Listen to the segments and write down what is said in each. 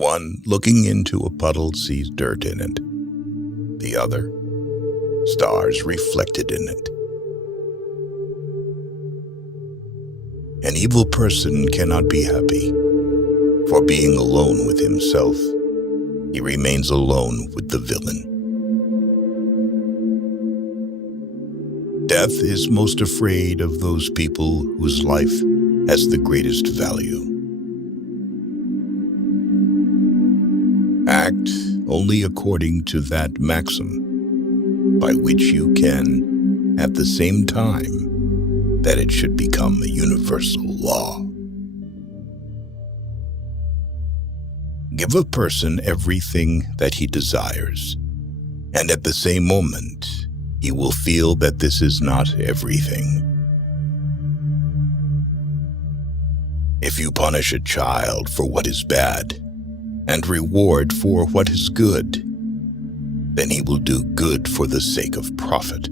One, looking into a puddle, sees dirt in it. The other, stars reflected in it. An evil person cannot be happy, for being alone with himself, he remains alone with the villain. Death is most afraid of those people whose life has the greatest value. Act only according to that maxim, by which you can, at the same time, that it should become a universal law. Give a person everything that he desires, and at the same moment, he will feel that this is not everything. If you punish a child for what is bad, and reward for what is good, then he will do good for the sake of profit.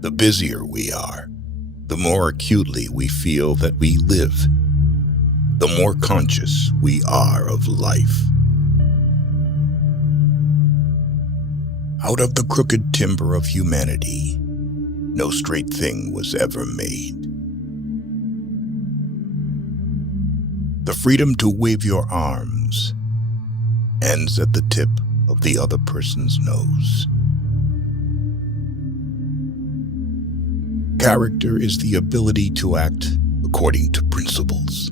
The busier we are, the more acutely we feel that we live, the more conscious we are of life. Out of the crooked timber of humanity, no straight thing was ever made. The freedom to wave your arms ends at the tip of the other person's nose. Character is the ability to act according to principles.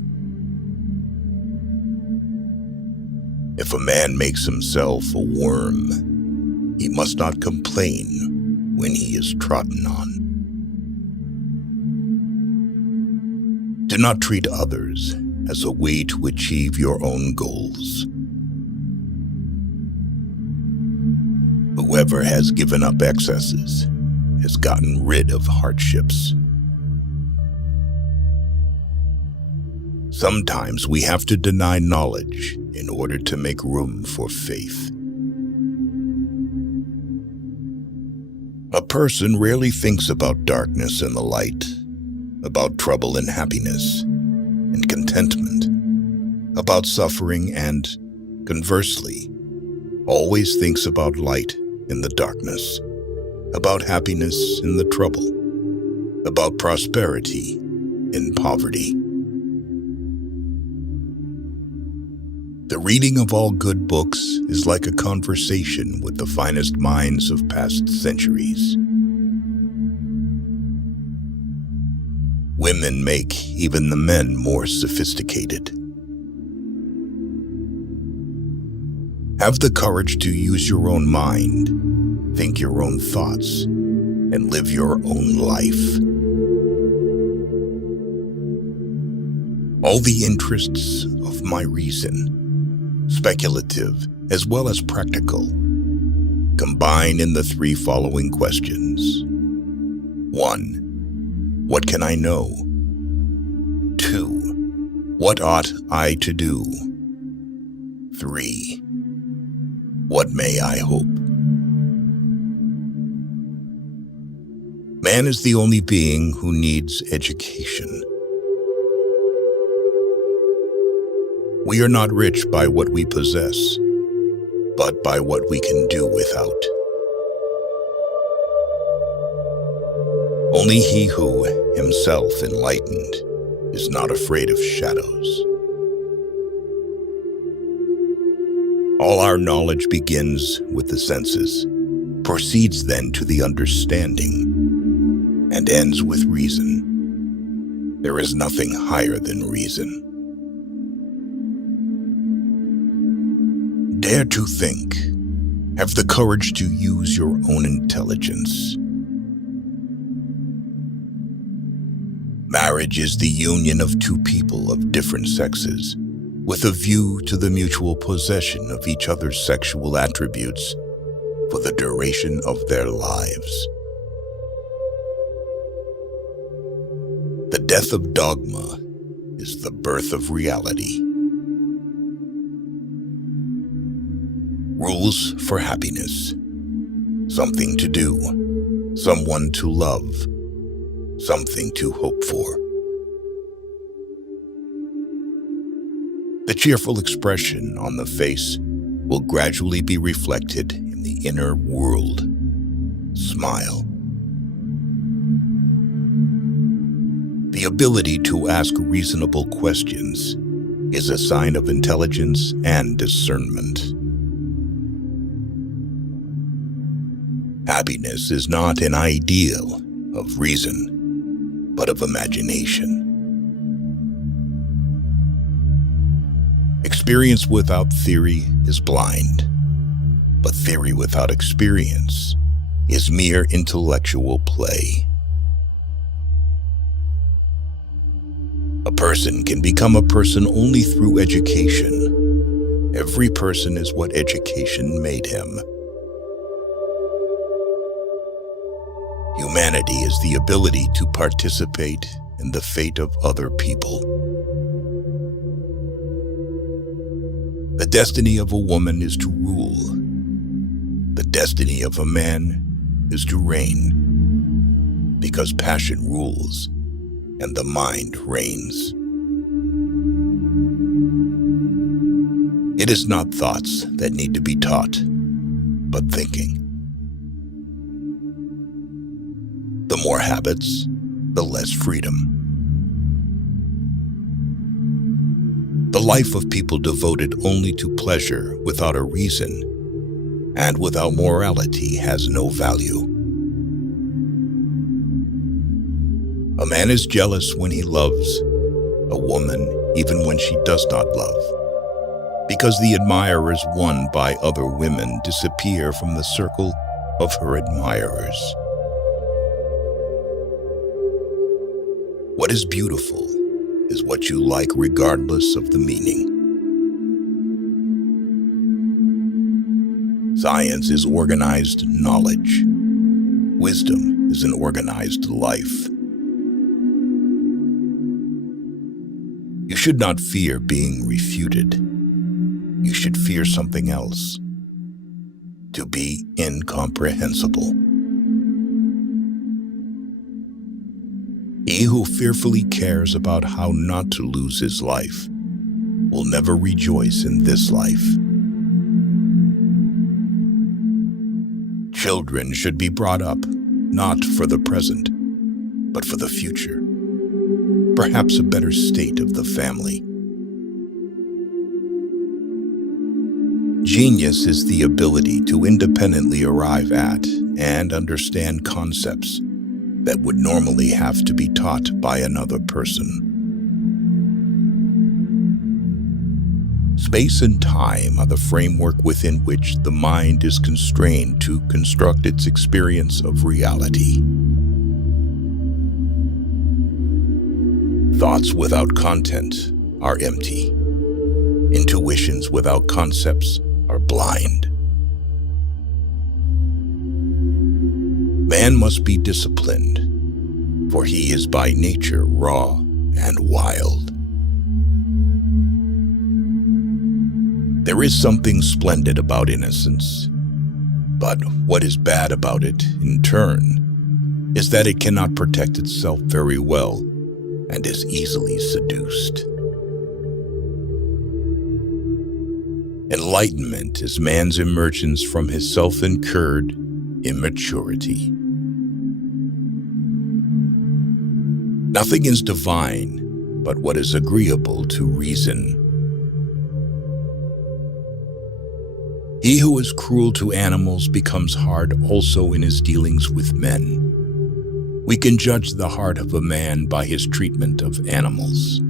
If a man makes himself a worm, he must not complain when he is trodden on. Do not treat others as a way to achieve your own goals. Whoever has given up excesses has gotten rid of hardships. Sometimes we have to deny knowledge in order to make room for faith. A person rarely thinks about darkness and the light, about trouble and happiness, and contentment, about suffering and, conversely, always thinks about light in the darkness, about happiness in the trouble, about prosperity in poverty. The reading of all good books is like a conversation with the finest minds of past centuries. Women make even the men more sophisticated. Have the courage to use your own mind, think your own thoughts, and live your own life. All the interests of my reason, speculative as well as practical, combine in the three following questions. 1. What can I know? 2. What ought I to do? 3. What may I hope? Man is the only being who needs education. We are not rich by what we possess, but by what we can do without. Only he who, himself enlightened, is not afraid of shadows. All our knowledge begins with the senses, proceeds then to the understanding, and ends with reason. There is nothing higher than reason. Dare to think. Have the courage to use your own intelligence. Marriage is the union of two people of different sexes, with a view to the mutual possession of each other's sexual attributes for the duration of their lives. The death of dogma is the birth of reality. Rules for happiness. Something to do, someone to love, something to hope for. The cheerful expression on the face will gradually be reflected in the inner world. Smile. The ability to ask reasonable questions is a sign of intelligence and discernment. Happiness is not an ideal of reason, but of imagination. Experience without theory is blind, but theory without experience is mere intellectual play. A person can become a person only through education. Every person is what education made him. Humanity is the ability to participate in the fate of other people. The destiny of a woman is to rule. The destiny of a man is to reign, because passion rules and the mind reigns. It is not thoughts that need to be taught, but thinking. The more habits, the less freedom. The life of people devoted only to pleasure without a reason and without morality has no value. A man is jealous when he loves a woman even when she does not love, because the admirers won by other women disappear from the circle of her admirers. What is beautiful is what you like regardless of the meaning. Science is organized knowledge. Wisdom is an organized life. You should not fear being refuted. You should fear something else. To be incomprehensible. He who fearfully cares about how not to lose his life will never rejoice in this life. Children should be brought up not for the present, but for the future. Perhaps a better state of the family. Genius is the ability to independently arrive at and understand concepts that would normally have to be taught by another person. Space and time are the framework within which the mind is constrained to construct its experience of reality. Thoughts without content are empty. Intuitions without concepts are blind. Man must be disciplined, for he is by nature raw and wild. There is something splendid about innocence, but what is bad about it, in turn, is that it cannot protect itself very well and is easily seduced. Enlightenment is man's emergence from his self-incurred immaturity. Nothing is divine but what is agreeable to reason. He who is cruel to animals becomes hard also in his dealings with men. We can judge the heart of a man by his treatment of animals.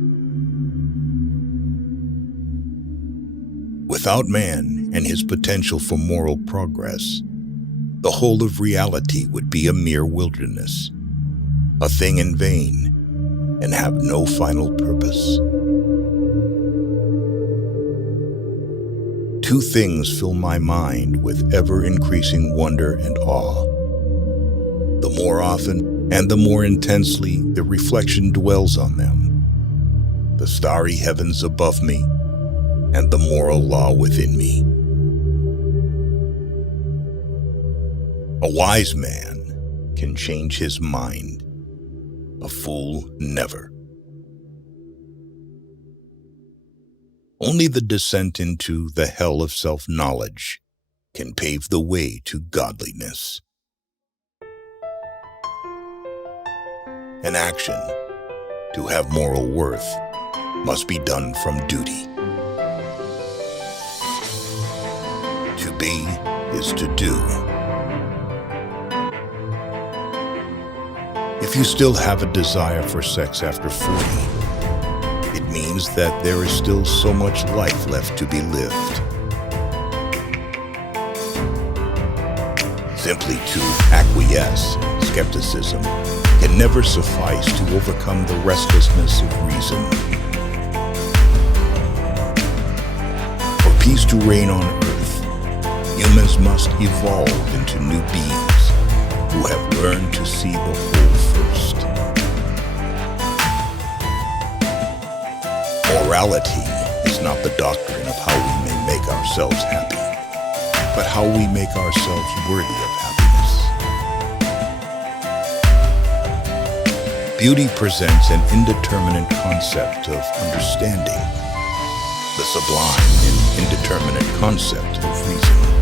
Without man and his potential for moral progress, the whole of reality would be a mere wilderness, a thing in vain, and have no final purpose. Two things fill my mind with ever-increasing wonder and awe. The more often and the more intensely the reflection dwells on them, the starry heavens above me and the moral law within me. A wise man can change his mind. A fool never. Only the descent into the hell of self-knowledge can pave the way to godliness. An action, to have moral worth, must be done from duty. To be is to do. If you still have a desire for sex after 40, it means that there is still so much life left to be lived. Simply to acquiesce in skepticism can never suffice to overcome the restlessness of reason. For peace to reign on earth, humans must evolve into new beings who have learned to see the whole first. Morality is not the doctrine of how we may make ourselves happy, but how we make ourselves worthy of happiness. Beauty presents an indeterminate concept of understanding, the sublime and indeterminate concept of reason.